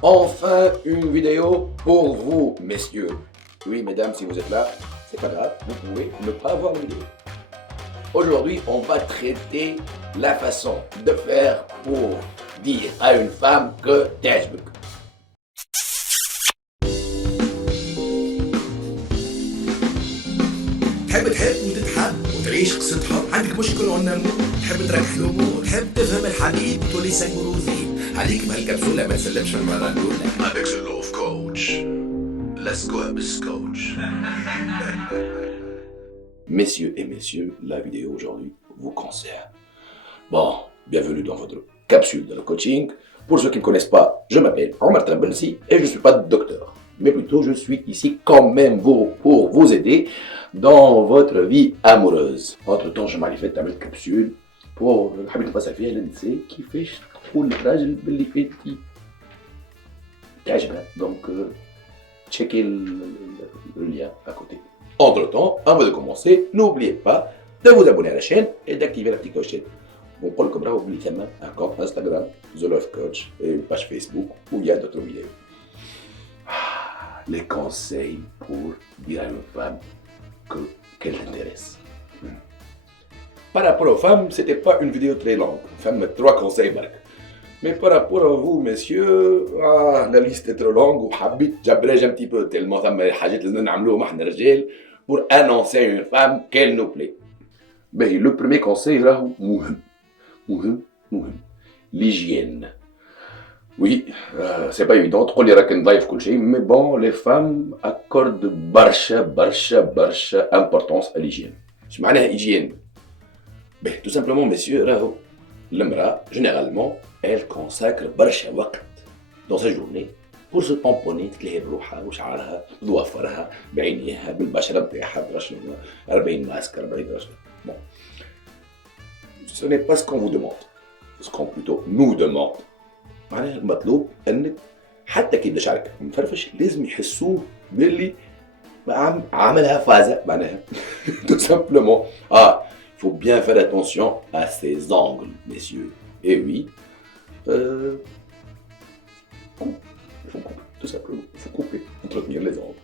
Enfin, une vidéo pour vous, messieurs. Oui, mesdames, si vous êtes là, c'est pas grave, vous pouvez ne pas avoir la vidéo. Aujourd'hui, on va traiter la façon de faire pour dire à une femme que تعجبك. تحب تحب وتتحب وتعيش قصة حب عندك مشكل ونمو تحب تركح الأمور تحب تفهم الحبيب تولي سنجر وذيب عليك بهالكبسولة ما تسلمش في المرة الأولى avec the love coach let's go have a coach. Messieurs et messieurs, la vidéo aujourd'hui vous concerne. Bon, bienvenue dans votre capsule de le coaching. Pour ceux qui ne connaissent pas, je m'appelle Omar Trabelsi et je ne suis pas docteur. Mais plutôt, je suis ici quand même pour vous aider dans votre vie amoureuse. Entre-temps, je m'avais fait une capsule pour نحب نتفسر فيها للنساء كيفاش تقول للراجل باللي انت تعجبها. Donc, checkez le lien à côté. Entre-temps, avant de commencer, n'oubliez pas de vous abonner à la chaîne et d'activer la petite clochette. Bon, pour le cobra, vous oubliez un compte Instagram, The Love Coach, et une page Facebook où il y a d'autres vidéos. Les conseils pour dire à une femme qu'elle t'intéresse. Par rapport aux femmes, c'était pas une vidéo très longue. Femme, 3 conseils, Marc. Mais par rapport à vous, messieurs, la liste est trop longue وحبيت جبرج un petit peu tellement ثم حاجات لازم نعملوهم احنا رجال pour annoncer à une femme qu'elle nous plaît. Mais le premier conseil راهو مهم l'hygiène. Oui, c'est pas évident تقول لي راك نضيف كل شيء mais bon les femmes accordent برشا importance à l'hygiène. اش معناها hygiène؟ Ben, tout simplement messieurs راهو المرأة généralement elle consacre برشا وقت dans sa journée pour se tamponner تلهي بروحها وشعرها بضوافرها بعينيها بالبشرة نتاعها برشا 40 ماسك 40 رشة. Bon. Ce n'est pas ce qu'on vous demande. Ce qu'on plutôt nous demande. معناها المطلوب انك حتى كي يبدا شعرك مفرفش لازم يحسوه باللي عملها فازة معناها. Tout simplement. Il faut bien faire attention à ses angles, messieurs. Et oui, il faut couper, tout simplement. Il faut couper, entretenir les angles.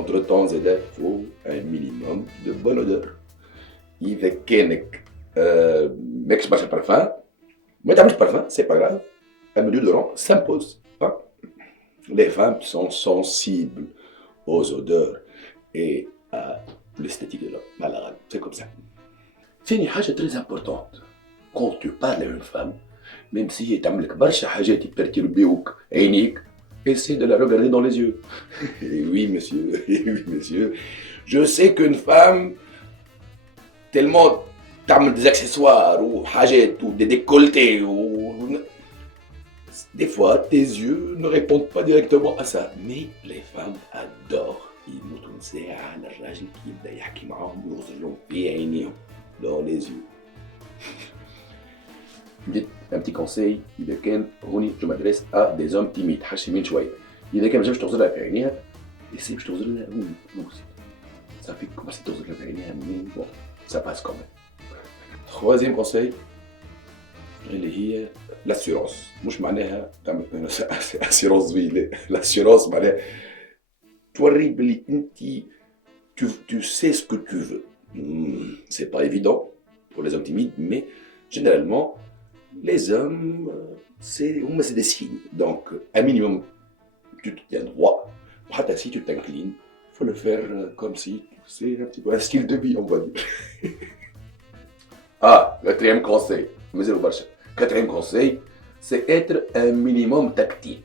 Entre-temps, il faut un minimum de bonne odeur. إذا كانك ماكش برشا parfum, ما تعملش parfum, c'est pas grave. Un déodorant s'impose. Hein? Les femmes sont sensibles aux odeurs et à l'esthétique de l'homme. Malade, c'est comme ça. ثاني حاجة très importante. Quand tu parles à une femme, même si هي تعملك برشا حاجات يبرتيربيوك عينيك, essaie de la regarder dans les yeux. Et oui, monsieur, je sais qu'une femme, tellement تعمل des accessoires ou حاجات ou des décolletés ou... Des fois, tes yeux ne répondent pas directement à ça. Mais les femmes adorent. يموتوا نساء على الراجل كي يبدا يحكي معاهم ويغزلهم في عينيهم. Dans les yeux. Un petit conseil, إذا كان هوني je m'adresse à des hommes timides, حاشمين شوية. إذا كان مش تغزلها في عينيها، essaie باش تغزلها هوني. Ça fait comme si تغزلها في عينيها, mais bon, ça passe quand même. Troisième conseil, اللي هي l'assurance. مش معناها تعمل assurance زويلة. L'assurance معناها توري بلي أنت tu sais ce que tu veux. C'est pas évident pour les hommes timides, mais généralement, les hommes, c'est des signes. Donc, un minimum, tu te tiens droit. Si tu t'inclines, il faut le faire comme si c'est un petit peu un style de vie, on va dire. Quatrième conseil. Quatrième conseil, c'est être un minimum tactile.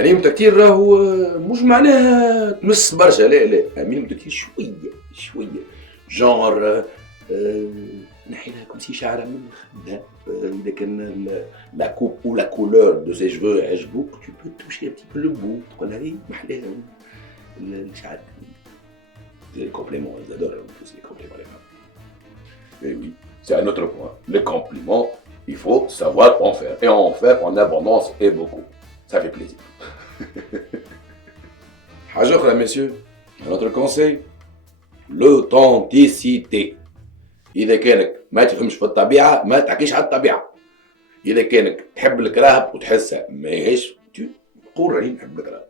المينيموم تكتير راهو مش معناها تمس برشا لا المينيموم تكتير شويه جونر نحي لها كوم سي شعرها من خدها اذا كان لا كوب او لا كولور دو سي شفو عجبوك tu peux toucher un petit peu le bout تقول لها محلاها الشعر. Les compléments, ils adorent tous les compléments les femmes. Et oui, c'est un autre point. Les compliments, il faut savoir en faire et en faire en abondance et beaucoup. Ça fait plaisir. حاجة أخرى messieurs, un autre conseil, l'authenticité. إذا كانك ما تفهمش في الطبيعة ما تحكيش على الطبيعة. اذا كانك تحب الكراهب وتحسها ماهيش قول راني نحب الكراهب.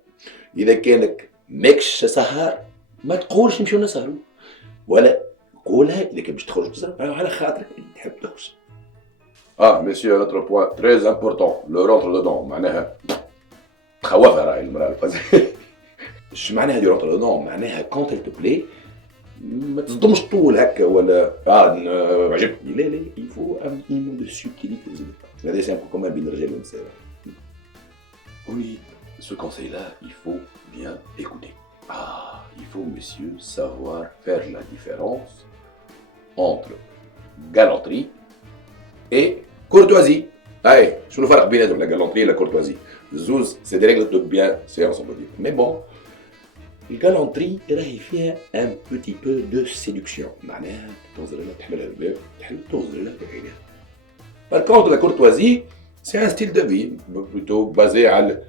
اذا كانك ماكش سهر ما تقولش نمشيو نسهروا، ولا قولها اذا كان باش تخرج تسهر على خاطرك اللي تحب تخرج. ميسيو un autre point très important, le rentre dedans معناها تخوفها راهي المراه القصيره. اش معناها دي رونتر دون؟ معناها كونت elle te plaît ما تصدمش طول هكا ولا عجبتني، لا لا يفو ان مينيموم دو سوبتيليتي. هذا سي ان بو كومون بين الرجال والنساء. Oui, ce conseil-là, il faut bien écouter. Il faut, messieurs, savoir faire la différence entre galanterie et courtoisie. Allez, je ne vais pas dire la galanterie et la courtoisie. Zouz, c'est des règles de bienséance, on peut dire. Mais bon, la galanterie, راهي فيها un petit peu de séduction. معناها تنظر لها تحملها الباب، تنظر لها بعينها. Par contre, la courtoisie, c'est un style de vie, plutôt basé على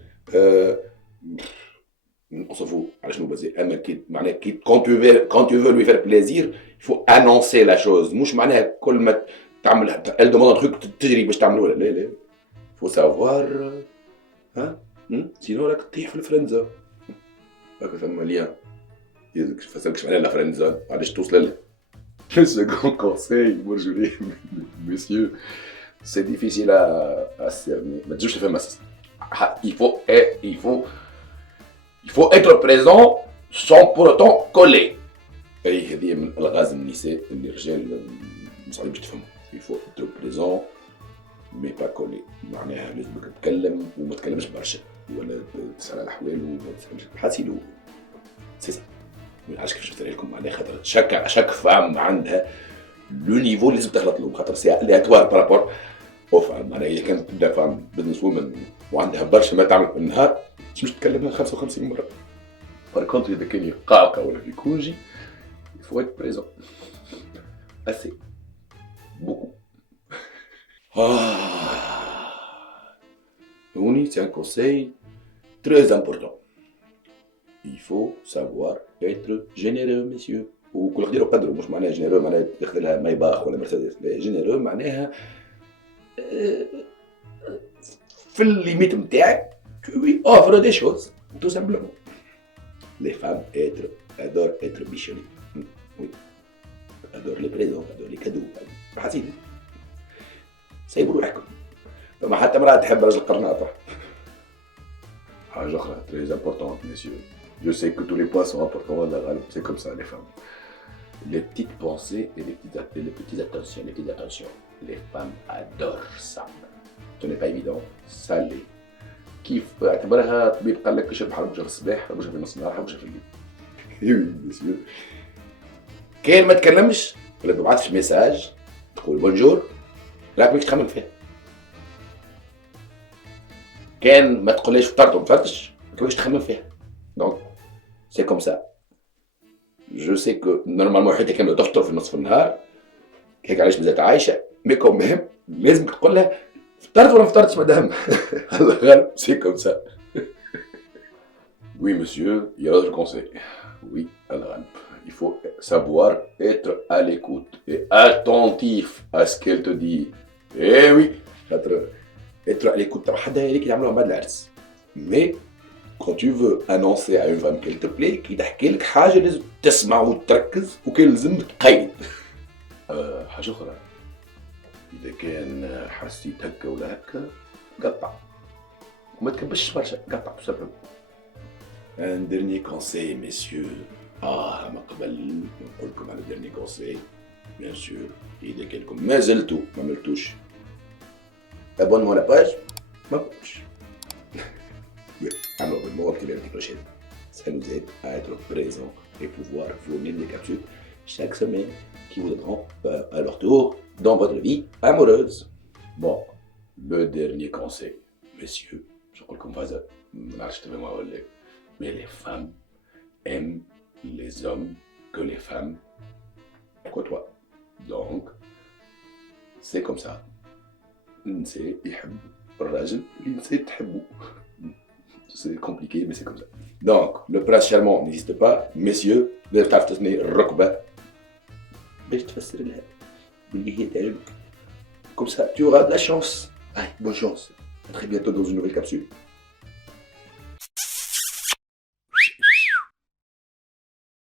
on s'en fout. على شنو basé؟ أما كي معناها كي quand tu veux lui faire plaisir, il faut annoncer la chose. مش معناها كل ما تعمل elle demande un truc تجري باش تعملوا لا لا. Il faut savoir sinon راك تطيح في الفرنزة. هاكا ثم ليان يزك فسالكش معناها لا فرنزة علاش توصل لها. Le second conseil, moi je dis, messieurs, c'est difficile à cerner. Mais je te fais ma il faut être présent sans pour autant coller. Et هذه من الغاز النساء اللي الرجال صعيب باش تفهموا. Il faut être présent mais pas coller. معناها لازمك تتكلم وما تتكلمش برشا ولا تسأل على الأحوال وما تسألش حاسيلو. سي سا. ما عرفتش كيفاش نفسر لكم معناها خاطر شاك فام عندها لو نيفو اللي لازم تغلط له خاطر سي الياتوار بارابور او فام. معناها اذا كانت تبدا فام بزنس وومن وعندها برشا ما تعمل في النهار مش تكلمها 55 مره. بار كونتر اذا كان يقاقع ولا في كونجي يفو ات بريزون اسي بوكو. هوني سي ان كونساي تري امبورطون. Il faut savoir être généreux, messieurs. وكل قدير وقدره مش معناها جينيرو معناها ياخذ لها مايباخ ولا مرسيدس، لا جينيرو معناها في الليميت نتاعك tu lui offres des choses tout simplement. Les femmes adorent être bichonnées. Oui. Adorent les présents, adorent les cadeaux. حاسين سيبوا روحكم. فما حتى امرأة تحب رجل قرناطة. حاجة أخرى très importante, messieurs. Je sais que tous les points sont importants dans la râle, c'est comme ça les femmes. Les petites pensées et les petites attentions. Les femmes adorent ça. Ce n'est pas évident, ça l'est. كيف اعتبرها طبيب قال لك اشرب حربجة في الصباح حربجة في نص النهار حربجة في الليل. Oui, monsieur. كان ما تكلمش ولا ما تبعثش ميساج تقول بونجور راك ماكش تخمم فيها. كان ما تقوليش فطرت وما فطرتش ماكش تخمم فيها. Donc c'est comme ça. Je sais que normalement حتى كان تفطر في نصف النهار هيك علاش مازالت عايشة mais quand même لازمك تقول لها فطرت ولا ما فطرتش مدام. الله غالب c'est comme ça. Oui monsieur, il y a d'autres conseils. Oui, الله غالب. Il faut savoir être à l'écoute et attentif à ce qu'elle te dit. Eh oui, être à l'écoute تاع حدا هذيك يعملوها بعد العرس. Mais quand tu veux annoncer à une femme qu'elle te plaît كي تحكي لك حاجة لازم تسمع وتركز وكان لازم تقيد. حاجة أخرى إذا كان حسيت هكا ولا هكا قطع وما تكبش برشا قطع بسبب. Un dernier conseil messieurs. ما قبل نقول لكم على dernier conseil bien sûr إذا كانكم ما زلتوا ما عملتوش abonnement à la page ما بقولش. Alors, le moment qui vient la prochaine, ça nous aide à être présents et pouvoir fournir des capsules chaque semaine qui vous aideront à leur tour dans votre vie amoureuse. Bon, le dernier conseil, messieurs, je crois qu'on va se mais les femmes aiment les hommes que les femmes côtoient. Donc, c'est comme ça. النساء يحب الراجل اللي النساء تحبه. C'est compliqué, mais c'est comme ça. Donc, le prince charmant n'existe pas. Messieurs, لازم تعرف تثني الركبة باش تفسر لها باللي هي تعجبك. Comme ça, tu auras de la chance Allez, bonne chance. À très bientôt dans une nouvelle capsule.